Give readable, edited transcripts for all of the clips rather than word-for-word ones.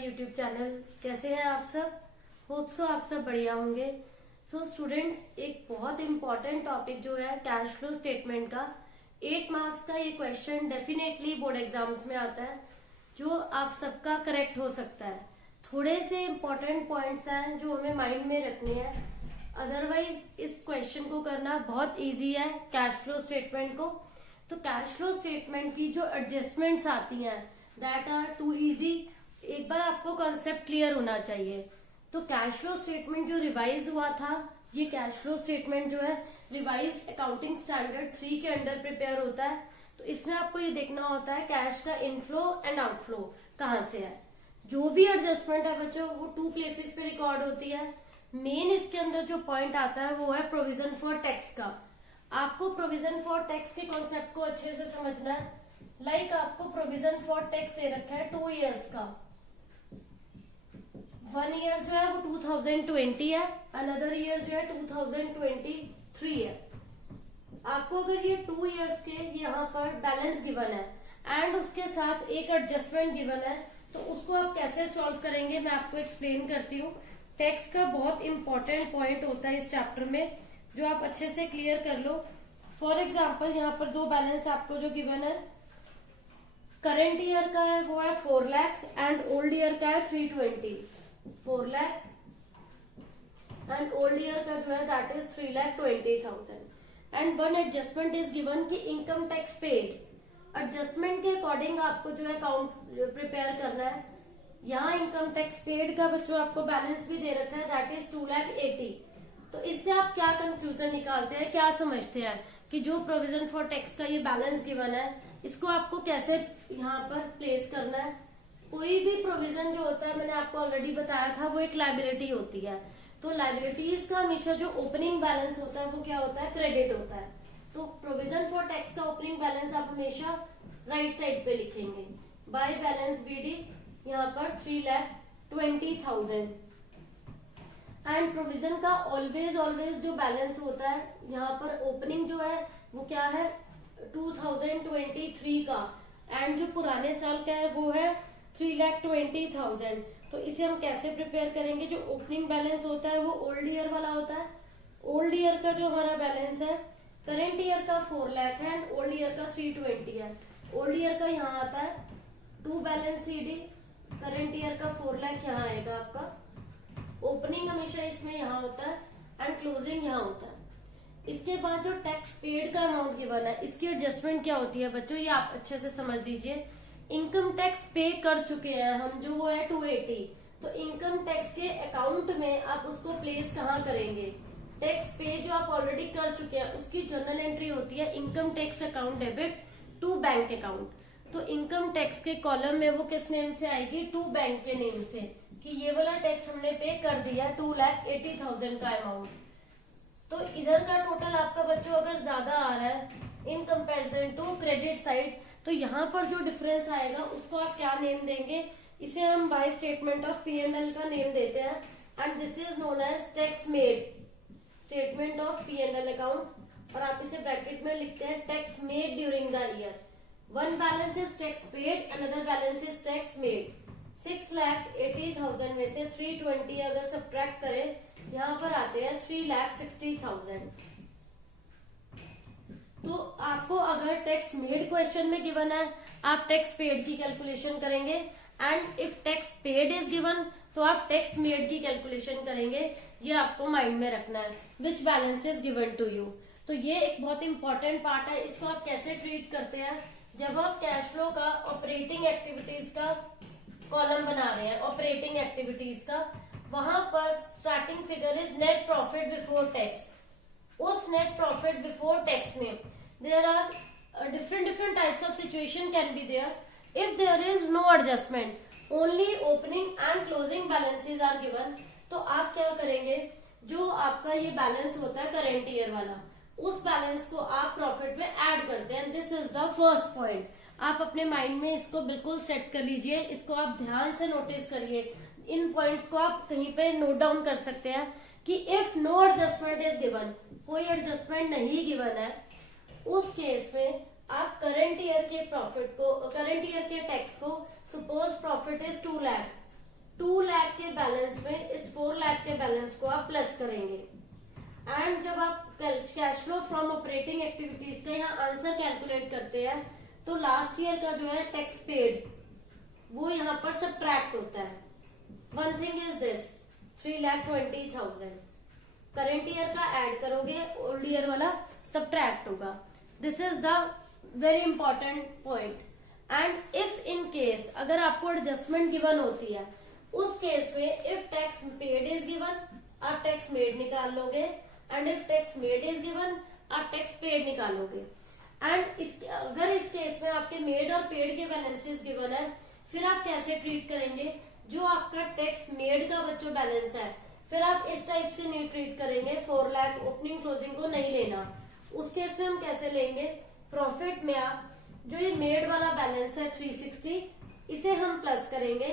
My YouTube channel. कैसे हैं आप सब? होप सो आप सब बढ़िया होंगे। सो स्टूडेंट्स, एक बहुत इम्पॉर्टेंट टॉपिक जो है कैश फ्लो स्टेटमेंट का 8 मार्क्स का ये क्वेश्चन डेफिनेटली बोर्ड एग्जाम्स में आता है, जो आप सबका करेक्ट हो सकता है। थोड़े से इम्पोर्टेंट पॉइंट्स हैं जो हमें माइंड में रखनी है, अदरवाइज इस क्वेश्चन को करना बहुत इजी है कैश फ्लो स्टेटमेंट को। तो कैश फ्लो स्टेटमेंट की जो एडजस्टमेंट्स आती हैं दैट आर टू इजी, एक बार आपको कॉन्सेप्ट क्लियर होना चाहिए। तो कैश फ्लो स्टेटमेंट जो रिवाइज हुआ था, ये कैश फ्लो स्टेटमेंट जो है रिवाइज अकाउंटिंग स्टैंडर्ड 3 के अंडर प्रिपेयर होता है। तो इसमें आपको ये देखना होता है कैश का इनफ्लो एंड आउटफ्लो कहाँ से है। जो भी एडजस्टमेंट है बच्चों वो 2 प्लेसेस पे रिकॉर्ड होती है। मेन इसके अंदर जो पॉइंट आता है वो है प्रोविजन फॉर टैक्स का। आपको प्रोविजन फॉर टैक्स के कॉन्सेप्ट को अच्छे से समझना है। लाइक आपको प्रोविजन फॉर टैक्स दे रखा है 2 इयर्स का। 1 ईयर जो है वो 2020 है, अनदर ईयर जो है 2023 है। आपको अगर ये 2 इयर्स के यहाँ पर बैलेंस गिवन है एंड उसके साथ एक एडजस्टमेंट गिवन है, तो उसको आप कैसे सॉल्व करेंगे मैं आपको एक्सप्लेन करती हूँ। टैक्स का बहुत इंपॉर्टेंट पॉइंट होता है इस चैप्टर में, जो आप अच्छे से क्लियर कर लो। फॉर एग्जाम्पल यहाँ पर 2 बैलेंस आपको जो गिवन है, करंट ईयर का है वो है 4 लाख एंड ओल्ड ईयर का है 320। 4 लाख एंड ओल्ड ईयर का जो है that is 3,20,000 and one adjustment is given कि इनकम टैक्स पेड। एडजस्टमेंट के अकॉर्डिंग आपको जो है अकाउंट प्रिपेयर करना है। यहाँ इनकम टैक्स पेड का बच्चों आपको बैलेंस भी दे रखा है दैट इज 2,80,000। तो इससे आप क्या कंक्लूजन निकालते हैं, क्या समझते हैं कि जो प्रोविजन फॉर टैक्स का ये बैलेंस गिवन है इसको आपको कैसे यहाँ पर प्लेस करना है। कोई भी प्रोविजन जो होता है, मैंने आपको ऑलरेडी बताया था, वो एक लायबिलिटी होती है। तो लायबिलिटीज का हमेशा जो ओपनिंग बैलेंस होता है वो क्या होता है, क्रेडिट होता है। तो प्रोविजन फॉर टैक्स का ओपनिंग बैलेंस आप हमेशा राइट साइड पे लिखेंगे। बाय बैलेंस बीडी यहाँ पर 3,20,000 एंड प्रोविजन का ऑलवेज जो बैलेंस होता है यहाँ पर ओपनिंग जो है वो क्या है 2023 का एंड जो पुराने साल का है वो है 3,20,000। तो इसे हम कैसे प्रिपेयर करेंगे, जो ओपनिंग बैलेंस होता है वो ओल्ड ईयर वाला होता है। ओल्ड ईयर का जो हमारा बैलेंस है, करंट ईयर का 4 लाख है एंड ओल्ड ईयर का 320 है। ओल्ड ईयर का यहाँ आता है 2 बैलेंस सीडी, करंट ईयर का 4 लाख यहाँ आएगा आपका। ओपनिंग हमेशा इसमें यहाँ होता है एंड क्लोजिंग यहाँ होता है। इसके बाद जो टैक्स पेड का अमाउंट गिवन है, इसकी एडजस्टमेंट क्या होती है बच्चों, ये आप अच्छे से समझ लीजिए। इनकम टैक्स पे कर चुके हैं हम, जो वो है 280, तो इनकम टैक्स के अकाउंट में आप उसको प्लेस कहाँ करेंगे। टैक्स पे जो आप ऑलरेडी कर चुके हैं उसकी जर्नल एंट्री होती है income tax account debit to bank account. तो इनकम टैक्स के कॉलम में वो किस नेम से आएगी, टू बैंक के नेम से, कि ये वाला टैक्स हमने पे कर दिया 2,80,000 का अमाउंट। तो इधर का टोटल आपका बच्चों अगर ज्यादा आ रहा है in comparison to credit side, तो यहाँ पर जो डिफरेंस आएगा उसको आप क्या नेम देंगे, इसे हम बाय स्टेटमेंट ऑफ P&L का नेम देते हैं and this is known as tax made statement of P&L account. और आप इसे ब्रैकेट में लिखते हैं tax made during the year. One balance is tax paid, another balance is tax made. 6,80,000 में से 320 अगर सब्ट्रैक्ट करें, यहाँ पर आते हैं 3,60,000। तो आपको अगर टैक्स मेड क्वेश्चन में गिवन है, आप टैक्स पेड की कैलकुलेशन करेंगे and if tax paid is given तो आप टैक्स मेड की कैलकुलेशन करेंगे। ये आपको माइंड में रखना है, which balance is given to you. तो ये एक बहुत इंपॉर्टेंट पार्ट है। इसको आप कैसे ट्रीट करते हैं, जब आप कैश फ्लो का ऑपरेटिंग एक्टिविटीज का कॉलम बना रहे हैं, ऑपरेटिंग एक्टिविटीज का, वहां पर starting figure is net profit before tax. उस नेट प्रॉफिट बिफोर टैक्स में there are different types of situation can be there. If there is no adjustment, only opening and closing balances are given, तो आप क्या करेंगे, जो आपका ये balance होता है करंट ईयर वाला, उस बैलेंस को आप प्रॉफिट में ऐड करते हैं। This is the first point. आप अपने माइंड में इसको बिल्कुल सेट कर लीजिए, इसको आप ध्यान से नोटिस करिए। इन पॉइंट्स को आप कहीं पे नोट डाउन कर सकते हैं कि if no adjustment is given, कोई एडजस्टमेंट नहीं गिवन है, उस केस में आप करंट ईयर के प्रॉफिट को, करंट ईयर के टैक्स को, सपोज प्रॉफिट इज 2 लाख के बैलेंस में इस 4 लाख के बैलेंस को आप प्लस करेंगे। एंड जब आप cash flow from operating activities का यहाँ आंसर कैलकुलेट करते हैं तो लास्ट ईयर का जो है टैक्स पेड वो यहाँ पर सब्ट्रैक्ट होता है। One thing is this 3,20,000 current year का ऐड करोगे, ओल्ड ईयर वाला सब्ट्रैक्ट होगा। This is the very important point. And if in case अगर आपको एडजस्टमेंट गिवन होती है उस केस में if tax paid is given आप टैक्स मेड निकाल लोगे, and if tax made is given आप टैक्स पेड निकालोगे। एंड अगर इस केस में आपके मेड और पेड के बैलेंसेस गिवन है फिर आप कैसे ट्रीट करेंगे, जो आपका टैक्स मेड का बच्चों बैलेंस है फिर आप इस टाइप से नहीं ट्रीट करेंगे। 4 लाख ओपनिंग क्लोजिंग को नहीं लेना। उस केस में हम कैसे लेंगे, प्रॉफिट में आप जो ये मेड वाला बैलेंस है 360 इसे हम प्लस करेंगे,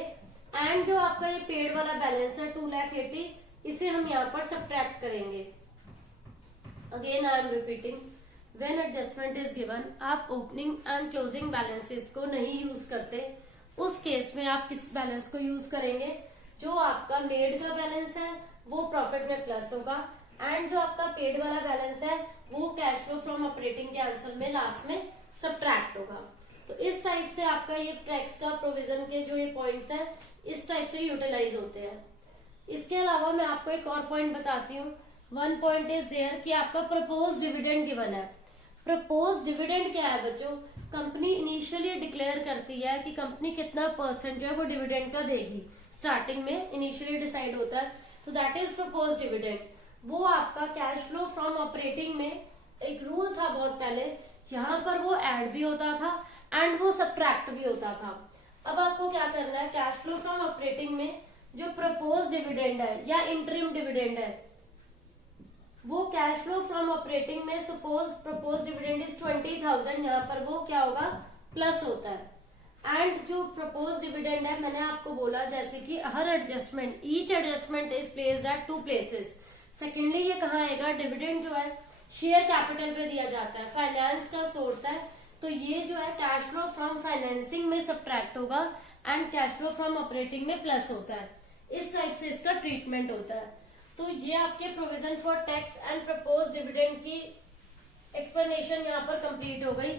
एंड जो आपका ये पेड वाला बैलेंस है 2,80,000 इसे हम यहाँ पर सब्ट्रैक्ट करेंगे। Again I am repeating, when adjustment is given आप ओपनिंग एंड क्लोजिंग बैलेंसेस को नहीं यूज करते। उस केस में आप किस बैलेंस को यूज करेंगे, जो आपका मेड का बैलेंस है वो प्रॉफिट में प्लस होगा, एंड जो आपका पेड वाला बैलेंस है वो कैश फ्लो फ्रॉम ऑपरेटिंग के आंसर में लास्ट में सब्ट्रैक्ट होगा। तो इस टाइप से आपका ये टैक्स का प्रोविजन के जो ये पॉइंट्स है इस टाइप से यूटिलाइज होते हैं। इसके अलावा मैं आपको एक और पॉइंट बताती हूँ। वन पॉइंट इज देयर कि आपका प्रपोज डिविडेंड गिवन है। प्रपोज डिविडेंड क्या है बच्चों, कंपनी इनिशियली डिक्लेयर करती है कि कंपनी कितना परसेंट जो है वो डिविडेंड का देगी, स्टार्टिंग में इनिशियली डिसाइड होता है, तो दैट इज प्रपोज डिविडेंड। वो आपका कैश फ्लो फ्रॉम ऑपरेटिंग में एक रूल था बहुत पहले, यहाँ पर वो ऐड भी होता था एंड वो सब्ट्रैक्ट भी होता था। अब आपको क्या करना है, कैश फ्लो फ्रॉम ऑपरेटिंग में जो प्रपोज डिविडेंड है या इंटरिम डिविडेंड है वो कैश फ्लो फ्रॉम ऑपरेटिंग में सपोज प्रपोज डिविडेंड इज 20,000, यहाँ पर वो क्या होगा प्लस होता है। एंड जो प्रपोज डिविडेंड है मैंने आपको बोला जैसे कि हर adjustment each adjustment is placed at 2 places. Secondly ये कहाँ आएगा, डिविडेंड जो है शेयर कैपिटल पे दिया जाता है, फाइनेंस का सोर्स है, तो ये जो है कैश फ्लो फ्रॉम फाइनेंसिंग में सब्ट्रैक्ट होगा and cash flow from operating में प्लस होता है। इस टाइप से इसका ट्रीटमेंट होता है। तो ये आपके provision for tax and propose dividend की एक्सप्लेनेशन यहाँ पर कंप्लीट हो गई।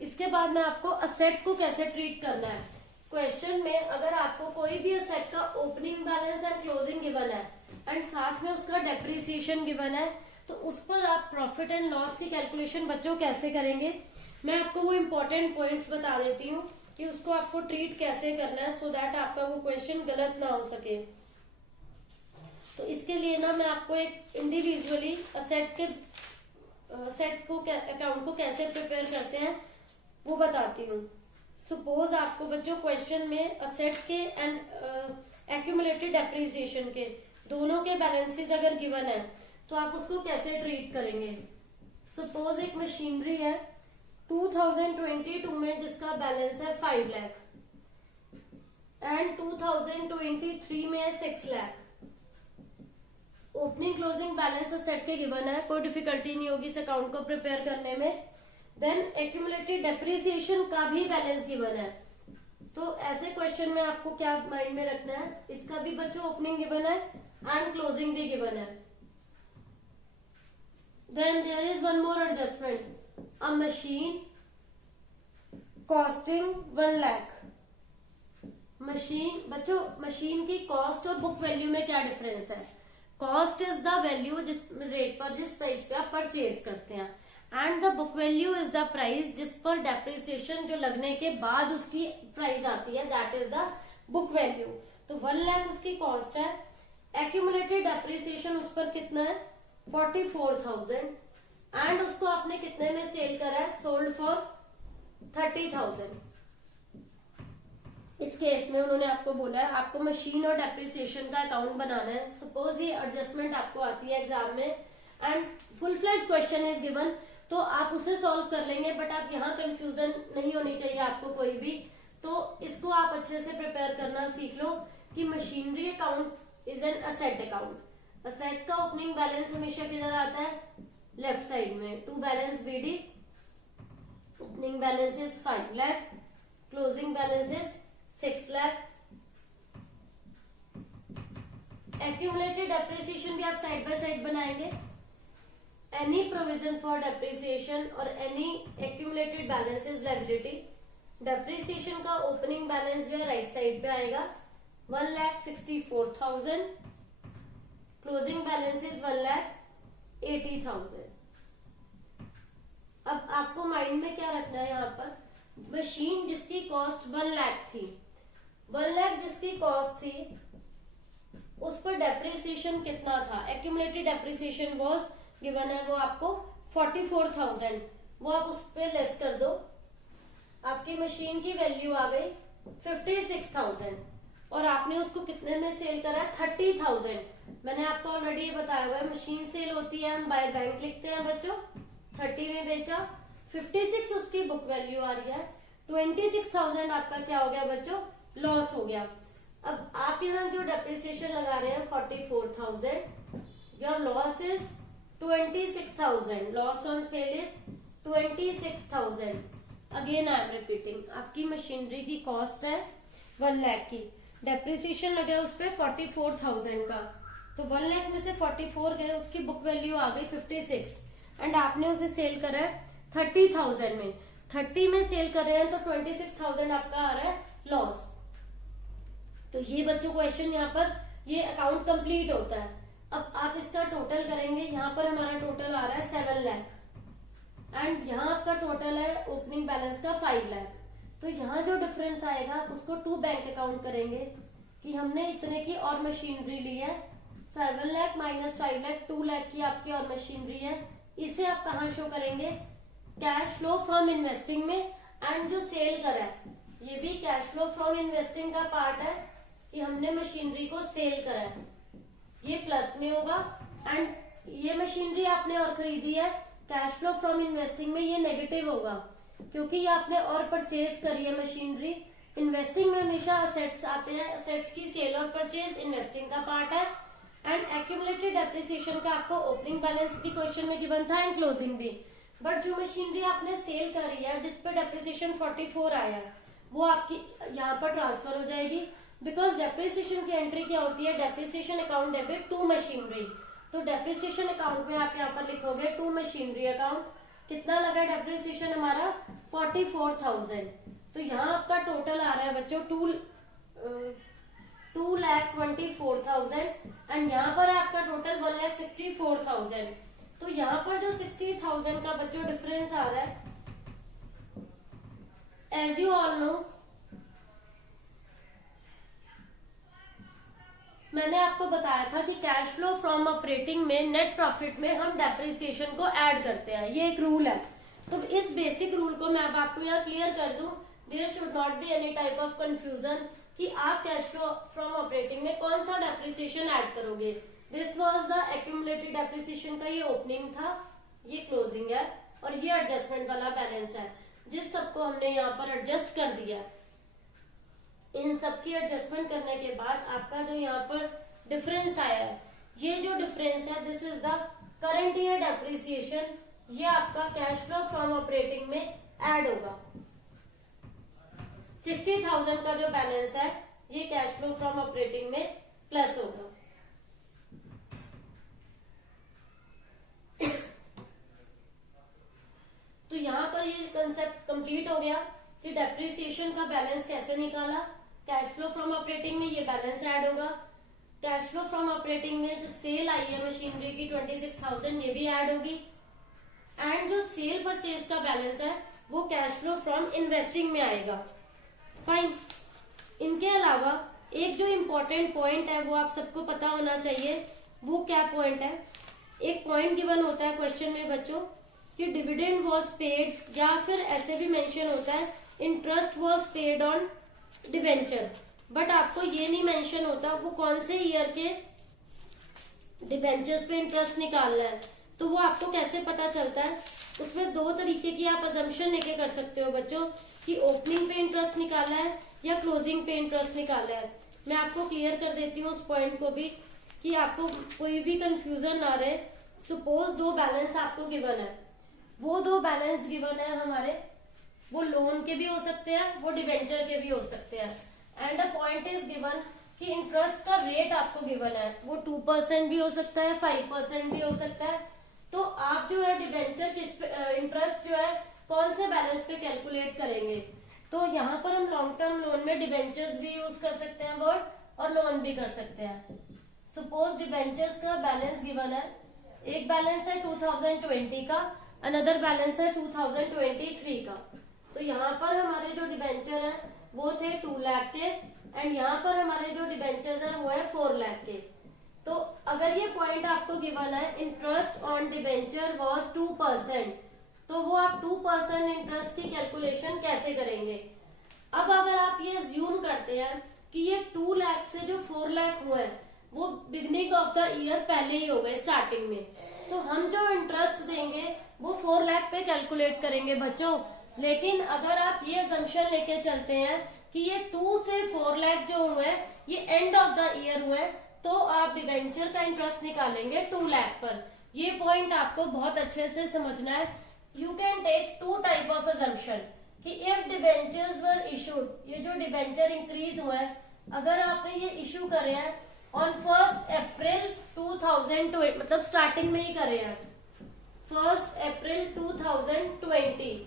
इसके बाद में आपको असेट को कैसे ट्रीट करना है। क्वेश्चन में अगर आपको कोई भी असेट का opening balance and closing given है एंड साथ में उसका डेप्रिसिएशन गिवन है तो उस पर आप प्रॉफिट एंड लॉस की कैलकुलेशन बच्चों कैसे करेंगे, मैं आपको वो इम्पोर्टेंट पॉइंट्स बता देती हूँ कि उसको आपको ट्रीट कैसे करना है सो दैट आपका वो क्वेश्चन गलत ना हो सके। तो इसके लिए ना मैं आपको एक इंडिविजुअली असेट को अकाउंट को कैसे प्रिपेयर करते हैं वो बताती हूँ। सपोज आपको बच्चों क्वेश्चन में असेट के एंड एक्यूमुलेटेड डेप्रिसिएशन के दोनों के बैलेंसेस अगर गिवन है तो आप उसको कैसे ट्रीट करेंगे। सपोज एक मशीनरी है 2022 में जिसका बैलेंस है 5 लाख एंड 2023 में है 6 lakh. Opening closing balance asset के गिवन है, कोई डिफिकल्टी नहीं होगी इस अकाउंट को प्रिपेयर करने में। देन एक्यूमुलेटेड डेप्रिसिएशन का भी बैलेंस गिवन है, तो ऐसे क्वेश्चन में आपको क्या माइंड में रखना है, इसका भी बच्चों ओपनिंग गिवन है एंड क्लोजिंग भी गिवन है। Then there is one more adjustment, a machine costing 1 lakh. Machine बच्चों मशीन की कॉस्ट और बुक वैल्यू में क्या डिफरेंस है। कॉस्ट इज द वैल्यू जिस रेट पर जिस प्राइस पे आप परचेज करते हैं and the book value is the price जिस पर डेप्रिसिएशन जो लगने के बाद उसकी प्राइस आती है, that is the book value. तो 1 लाख उसकी कॉस्ट है, एक्यूमुलेटेड डेप्रिसिएशन उस पर कितना है 44,000 एंड उसको आपने कितने में सेल करा है, सोल्ड फॉर 30,000। इस केस में उन्होंने आपको बोला है आपको मशीन और डेप्रिसिएशन का अकाउंट बनाना है। सपोज ये एडजस्टमेंट आपको आती है एग्जाम में and full fledged question is given तो आप उसे सॉल्व कर लेंगे, बट आप यहाँ कंफ्यूजन नहीं होनी चाहिए आपको कोई भी। तो इसको आप अच्छे से प्रिपेयर करना सीख लो कि machinery account is an asset account. Asset का ओपनिंग बैलेंस हमेशा किधर आता है, लेफ्ट साइड में, to balance BD. Opening balance is 5 lakh, closing balance is 6 lakh accumulated depreciation भी आप साइड बाय साइड बनाएंगे। एनी प्रोविजन फॉर डेप्रिसिएशन और any accumulated balance is liability. Depreciation का ओपनिंग बैलेंस जो है राइट साइड पे आएगा 1,64,000, क्लोजिंग बैलेंस इज 1,80,000। अब आपको माइंड में क्या रखना है, यहाँ पर मशीन जिसकी कॉस्ट 1 लाख थी, 1 लाख जिसकी कॉस्ट थी उस पर डेप्रिसिएशन कितना था, एक्यूमुलेटेड डेप्रिसिएशन वाज गिवन है वो आपको 44,000, वो आप उस पर लेस कर दो, आपकी मशीन की वैल्यू आ गई 56,000 और आपने उसको कितने में सेल करा है 30,000। मैंने आपको ऑलरेडी ये बताया हुआ है, मशीन सेल होती है हम बाय बैंक लिखते हैं बच्चों, 30 में बेचा, 56 उसकी बुक वैल्यू आ रही है, 26,000 आपका क्या हो गया बच्चों, लॉस हो गया। अब आप यहाँ जो डेप्रिसिएशन लगा रहे हैं 44,000, your loss is 26,000, loss on sale is 26,000। Again I am repeating, आपकी मशीनरी की कॉस्ट है 1 लाख की, डेप्रिसिएशन लगा उस पर 44,000 का, तो 1 लाख में से 44 गए, उसकी बुक वैल्यू आ गई 56 एंड आपने उसे सेल करा है 30,000 में, 30 में सेल कर रहे हैं तो 26,000 आपका आ रहा है लॉस। तो ये बच्चों क्वेश्चन यहाँ पर ये अकाउंट कंप्लीट होता है। अब आप इसका टोटल करेंगे, यहाँ पर हमारा टोटल आ रहा है 7 लाख एंड यहाँ आपका टोटल है ओपनिंग बैलेंस का 5 लाख। तो यहाँ जो डिफरेंस आएगा उसको 2 बैंक अकाउंट करेंगे कि हमने इतने की और मशीनरी ली है, 7 लाख माइनस 5 लाख, 2 लाख की आपकी और मशीनरी है। इसे आप कहाँ शो करेंगे, कैश फ्लो फ्रॉम इन्वेस्टिंग में, एंड जो सेल करा है ये भी कैश फ्लो फ्रॉम इन्वेस्टिंग का पार्ट है कि हमने मशीनरी को सेल करा है, ये प्लस में होगा, एंड ये मशीनरी आपने और खरीदी है, कैश फ्लो फ्रॉम इन्वेस्टिंग में ये नेगेटिव होगा क्योंकि ये आपने और परचेज करी है मशीनरी। इन्वेस्टिंग में हमेशा असेट्स आते हैं, असेट्स की सेल और परचेज इन्वेस्टिंग का पार्ट है। एंड एक्यूमुलेटेड डेप्रिसिएशन का आपको ओपनिंग बैलेंस भी क्वेश्चन में गिवन था एंड क्लोजिंग भी, बट जो मशीनरी आपने सेल करी है जिसपे डेप्रिसिएशन 44 आया है वो आपकी यहाँ पर ट्रांसफर हो जाएगी, बिकॉज डेप्रिसिएशन की एंट्री क्या होती है, depreciation account debit to machinery. तो डेप्रिसिएशन अकाउंट में आप यहाँ पर लिखोगे टू मशीनरी अकाउंट, कितना लगा डेप्रिसिएशन हमारा 44,000। तो यहाँ आपका टोटल आ रहा है बच्चों 2,24,000 एंड यहाँ पर आपका टोटल 1,64,000। तो यहाँ पर जो 60,000 का बच्चों डिफरेंस आ रहा है, एज यू ऑल नो मैंने आपको बताया था कि कैश फ्लो फ्रॉम ऑपरेटिंग में नेट प्रॉफिट में हम डेप्रिसिएशन को ऐड करते हैं, ये एक रूल है। तो इस बेसिक रूल को मैं अब आपको यहाँ क्लियर कर दूं, there should not be any type of confusion कि आप कैश फ्लो फ्रॉम ऑपरेटिंग में कौन सा डेप्रिसिएशन ऐड करोगे। This was the accumulated depreciation का ये ओपनिंग था, ये क्लोजिंग है और ये एडजस्टमेंट वाला बैलेंस है जिस सबको हमने यहाँ पर एडजस्ट कर दिया। इन सबकी एडजस्टमेंट करने के बाद आपका जो यहाँ पर डिफरेंस आया है, ये जो डिफरेंस है this is the current year depreciation, ये आपका कैश फ्लो फ्रॉम ऑपरेटिंग में ऐड होगा। 60,000 का जो बैलेंस है ये कैश फ्लो फ्रॉम ऑपरेटिंग में प्लस होगा। तो यहाँ पर ये कंसेप्ट कंप्लीट हो गया कि डेप्रिसिएशन का बैलेंस कैसे निकाला। कैश फ्लो फ्रॉम ऑपरेटिंग में ये बैलेंस ऐड होगा, कैश फ्लो फ्रॉम ऑपरेटिंग में जो सेल आई है मशीनरी की 26,000 ये भी ऐड होगी, एंड जो सेल परचेज का बैलेंस है वो कैश फ्लो फ्रॉम इन्वेस्टिंग में आएगा। फाइन। इनके अलावा एक जो इम्पोर्टेंट पॉइंट है वो आप सबको पता होना चाहिए, वो क्या पॉइंट है, एक पॉइंट गिवन होता है क्वेश्चन में बच्चों कि डिविडेंड वॉज पेड, या फिर ऐसे भी मेंशन होता है interest was paid on debenture, but आपको ये नहीं मेंशन होता वो कौन से ईयर के डिबेंचर्स पे इंटरेस्ट निकालना है। तो वो आपको कैसे पता चलता है, उसमें दो तरीके की आप अजम्पशन लेके कर सकते हो बच्चों कि ओपनिंग पे इंटरेस्ट निकाला है या क्लोजिंग पे इंटरेस्ट निकाला है। मैं आपको क्लियर कर देती हूँ उस पॉइंट को भी कि आपको कोई भी कंफ्यूजन ना रहे। सपोज दो बैलेंस आपको गिवन है, वो दो बैलेंस गिवन है हमारे, वो लोन के भी हो सकते हैं वो डिवेंचर के भी हो सकते हैं, and a point is given कि इंटरेस्ट का रेट आपको गिवन है, वो 2% भी हो सकता है, 5% भी हो सकता है। तो आप जो है डिबेंचर किस इंटरेस्ट जो है कौन से बैलेंस पे कैलकुलेट करेंगे? तो यहाँ पर हम लॉन्ग टर्म लोन में डिबेंचर्स भी यूज कर सकते हैं वर्ड, और लोन भी कर सकते हैं। सपोज डिबेंचर्स का बैलेंस गिवन है, एक बैलेंस है 2020 का, अनदर बैलेंस है 2023 का। तो यहाँ पर हमारे जो डिबेंचर हैं वो थे 2 लाख के, एंड यहाँ पर हमारे जो डिबेंचर्स हैं वो है 4 लाख के। तो अगर ये पॉइंट आपको गिवन है, इंटरेस्ट ऑन डिबेंचर वाज 2%, तो वो आप 2% इंटरेस्ट की कैलकुलेशन कैसे करेंगे? अब अगर आप ये अज्यूम करते हैं कि ये 2 लाख से जो 4 लाख हुए हैं वो बिगनिंग ऑफ द ईयर पहले ही हो गए स्टार्टिंग में, तो हम जो इंटरेस्ट देंगे वो 4 लाख पे कैलकुलेट करेंगे बच्चों। लेकिन अगर आप ये असम्पशन लेके चलते हैं कि ये 2 से 4 लाख जो हुए ये एंड ऑफ द ईयर हुए, तो आप डिबेंचर का इंटरेस्ट निकालेंगे 2 लाख पर। ये पॉइंट आपको बहुत अच्छे से समझना है। You can take 2 type of assumption कि इफ डिबेंचर्स वर इशूड, ये जो डिबेंचर इंक्रीज हुआ है, अगर आपने ये इशू करे हैं ऑन 1 अप्रैल 2020, मतलब स्टार्टिंग में ही करे हैं 1 अप्रैल 2020।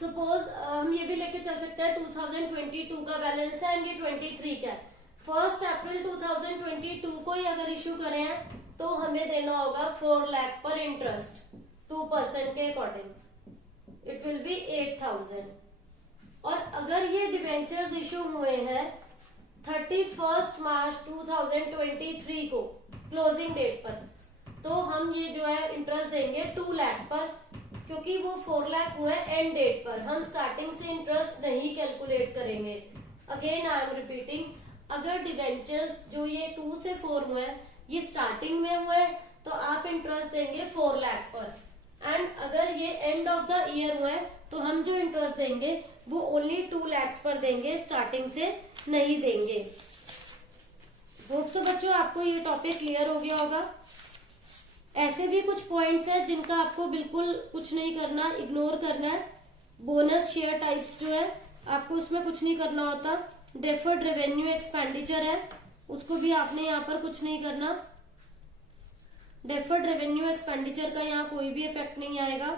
सपोज हम ये भी लेके चल सकते हैं 2022 का बैलेंस है एंड ये 23 का है। 1 अप्रैल 2022 को ही अगर इशू करें हैं तो हमें देना होगा 4 लाख पर इंटरेस्ट 2% के अकॉर्डिंग, इट विल बी 8000। और अगर ये डिबेंचर्स इशू हुए हैं 31 मार्च 2023 को क्लोजिंग डेट पर, तो हम ये जो है इंटरेस्ट देंगे 2 लाख पर, क्योंकि वो 4 लाख हुए एंड डेट पर। हम स्टार्टिंग से इंटरेस्ट नहीं कैलकुलेट करेंगे। अगेन आई एम रिपीटिंग, अगर डिबेंचर्स जो ये 2 से 4 हुए ये स्टार्टिंग में हुए तो आप इंटरेस्ट देंगे 4 लाख पर, एंड अगर ये एंड ऑफ द ईयर हुए तो हम जो इंटरेस्ट देंगे वो ओनली 2 लाख पर देंगे, स्टार्टिंग से नहीं देंगे। होप सो बच्चों आपको ये टॉपिक क्लियर हो गया होगा। ऐसे भी कुछ पॉइंट्स हैं जिनका आपको बिल्कुल कुछ नहीं करना, इग्नोर करना है। बोनस शेयर टाइप्स जो है आपको उसमें कुछ नहीं करना होता। डेफर्ड रेवेन्यू एक्सपेंडिचर है, उसको भी आपने यहाँ पर कुछ नहीं करना। डेफर्ड रेवेन्यू एक्सपेंडिचर का यहाँ कोई भी इफेक्ट नहीं आएगा।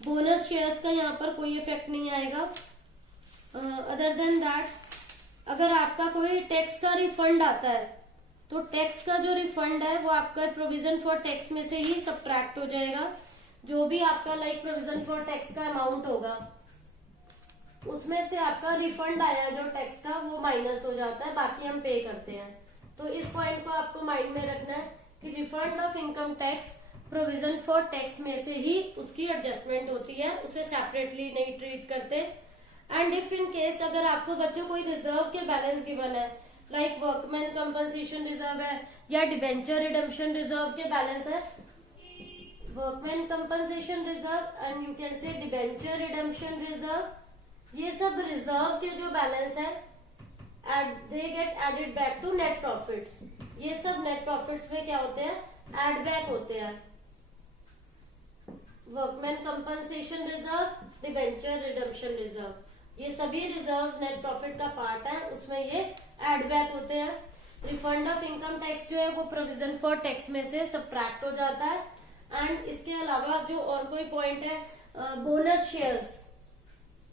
बोनस शेयर्स का यहाँ पर कोई इफेक्ट नहीं आएगा। अदर देन दैट, अगर आपका कोई टैक्स का रिफंड आता है तो टैक्स का जो रिफंड है वो आपका प्रोविजन फॉर टैक्स में से ही सब्ट्रैक्ट हो जाएगा। जो भी आपका प्रोविजन फॉर टैक्स का अमाउंट होगा उसमें से आपका रिफंड आया जो टैक्स का वो माइनस हो जाता है, बाकी हम पे करते हैं। तो इस पॉइंट को आपको माइंड में रखना है कि refund of income tax provision for tax में से ही उसकी एडजस्टमेंट होती है, उसे सेपरेटली नहीं ट्रीट करते। एंड इफ इन केस अगर आपको बच्चों कोई रिजर्व के बैलेंस गिवन है, लाइक वर्कमैन कंपनसेशन रिजर्व है या डिबेंचर रिडम्पशन रिजर्व के बैलेंस है, workman compensation reserve and you can say debenture redemption reserve, ये सब रिजर्व के जो बैलेंस है they get added back to net profits। ये सब नेट प्रॉफिट्स में क्या होते हैं, एड बैक होते हैं। Workman compensation reserve, debenture redemption reserve, ये सभी रिजर्व नेट प्रॉफिट का पार्ट है, उसमें ये एड बैक होते हैं। रिफंड ऑफ इनकम टैक्स जो है वो प्रोविजन फॉर टैक्स में से सब्ट्रैक्ट हो जाता है। एंड इसके अलावा जो और कोई पॉइंट है, बोनस शेयर्स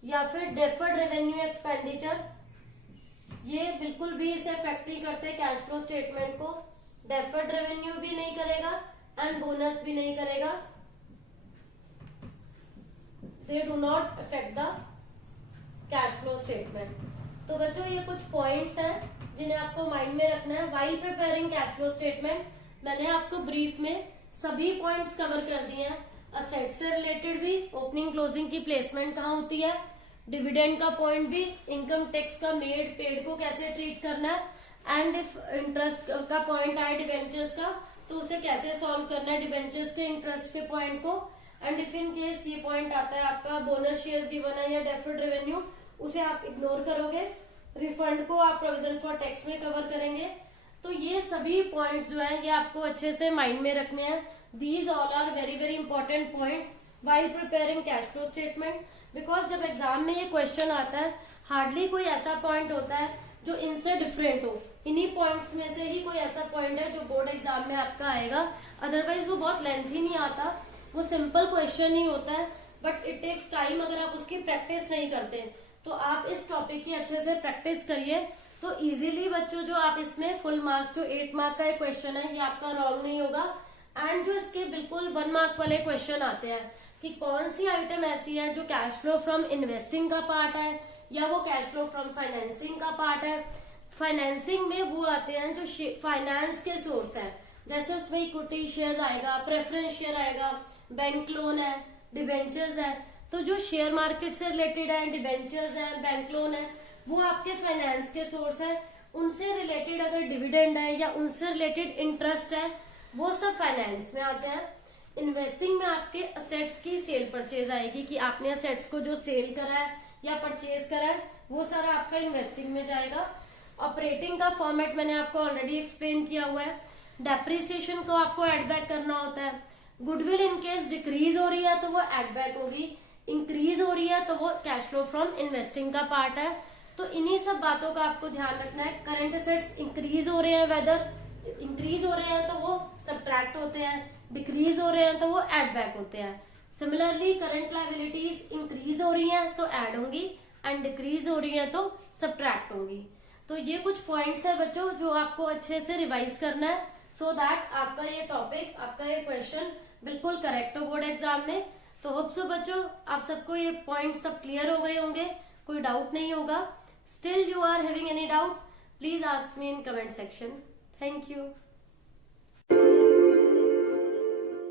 या फिर डेफर्ड रेवेन्यू एक्सपेंडिचर, ये बिल्कुल भी इसे अफेक्ट नहीं करते कैश फ्लो स्टेटमेंट को। डेफर्ड रेवेन्यू भी नहीं करेगा एंड बोनस भी नहीं करेगा, they do not affect the cash flow statement. तो बच्चों ये कुछ पॉइंट्स हैं जिन्हें आपको माइंड में रखना है while preparing cash flow statement. मैंने आपको ब्रीफ में सभी पॉइंट्स कवर कर दिए हैं। असेट से रिलेटेड भी, ओपनिंग क्लोजिंग की प्लेसमेंट कहाँ होती है, डिविडेंड का पॉइंट भी, इनकम टैक्स का मेड पेड को कैसे ट्रीट करना है, एंड इफ इंटरेस्ट का पॉइंट आए डिबेंचर्स का तो उसे कैसे सॉल्व करना है डिबेंचर्स के इंटरेस्ट के पॉइंट को। एंड इफ इन केस ये पॉइंट आता है आपका बोनस शेयर्स गिवन है या डेफर्ड रेवेन्यू, उसे आप इग्नोर करोगे। रिफंड को आप प्रोविजन फॉर टैक्स में कवर करेंगे। तो ये सभी पॉइंट्स जो है ये आपको अच्छे से माइंड में रखने हैं। These all are very very important points while preparing cash flow statement, because जब एग्जाम में ये क्वेश्चन आता है हार्डली कोई ऐसा पॉइंट होता है जो इनसे डिफरेंट हो। इन्हीं पॉइंट्स में से ही कोई ऐसा पॉइंट है जो बोर्ड एग्जाम में आपका आएगा, अदरवाइज वो बहुत लेंथी नहीं आता, वो सिंपल क्वेश्चन ही होता है, बट इट टेक्स टाइम अगर आप उसकी प्रैक्टिस नहीं करते। तो आप इस टॉपिक की अच्छे से प्रैक्टिस करिए, तो इजीली बच्चों जो आप इसमें फुल मार्क्स, जो 8 मार्क का एक क्वेश्चन है ये आपका रॉन्ग नहीं होगा। एंड जो इसके बिल्कुल 1 मार्क वाले क्वेश्चन आते हैं कि कौन सी आइटम ऐसी है जो कैश फ्लो फ्रॉम इन्वेस्टिंग का पार्ट है या वो कैश फ्लो फ्रॉम फाइनेंसिंग का पार्ट है। फाइनेंसिंग में वो आते हैं जो फाइनेंस के सोर्स है, जैसे उसमें इक्विटी शेयर आएगा, प्रेफरेंस शेयर आएगा, बैंक लोन है, डिबेंचर्स है। तो जो शेयर मार्केट से रिलेटेड है, डिबेंचर्स है, बैंक लोन है, वो आपके फाइनेंस के सोर्स है। उनसे रिलेटेड अगर डिविडेंड है या उनसे रिलेटेड इंटरेस्ट है, वो सब फाइनेंस में आते हैं। इन्वेस्टिंग में आपके असेट्स की सेल परचेज आएगी कि आपने असेट्स को जो सेल करा है या परचेज करा है, वो सारा आपका इन्वेस्टिंग में जाएगा। ऑपरेटिंग का फॉर्मेट मैंने आपको ऑलरेडी एक्सप्लेन किया हुआ है। डेप्रिसिएशन को आपको एड बैक करना होता है। गुडविल इन केस डिक्रीज हो रही है तो वो एड बैक होगी, इंक्रीज हो रही है तो वो कैश फ्लो फ्रॉम इन्वेस्टिंग का पार्ट है। तो इन्हीं सब बातों का आपको ध्यान रखना है। करंट असेट्स इंक्रीज हो रहे हैं, वेदर इंक्रीज हो रहे हैं तो वो सब्ट्रैक्ट होते हैं, डिक्रीज हो रहे हैं तो वो एड बैक होते हैं। सिमिलरली करंट लायबिलिटीज इंक्रीज हो रही हैं तो एड होंगी एंड डिक्रीज हो रही है तो सब्ट्रैक्ट होंगी। तो ये कुछ पॉइंट्स है बच्चों जो आपको अच्छे से रिवाइज करना है, सो दैट आपका ये टॉपिक, आपका ये क्वेश्चन बिल्कुल करेक्ट हो बोर्ड एग्जाम में। तो होप सो बच्चों आप सबको ये पॉइंट सब क्लियर हो गए होंगे, कोई डाउट नहीं होगा। Still you are having any doubt, please ask me in comment section. Thank you.